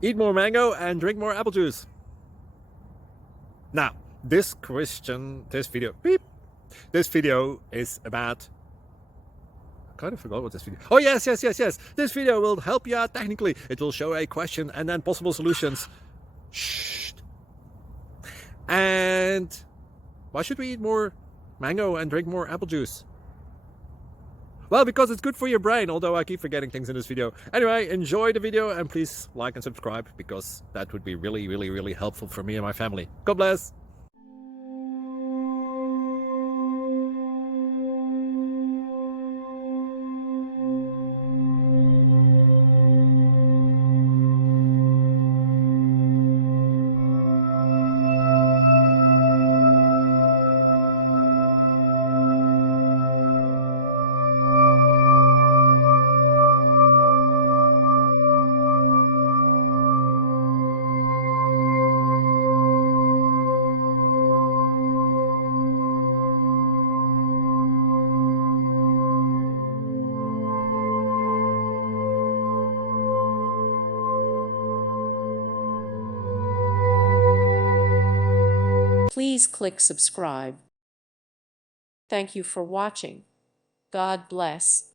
Eat more mango and drink more apple juice. Now, this video is about, I kind of forgot what this video. Oh, yes. This video will help you out technically. It will show a question and then possible solutions. Shh. And why should we eat more mango and drink more apple juice? Well, because it's good for your brain, although I keep forgetting things in this video. Anyway, enjoy the video and please like and subscribe, because that would be really helpful for me and my family. God bless! Please click subscribe. Thank you for watching. God bless.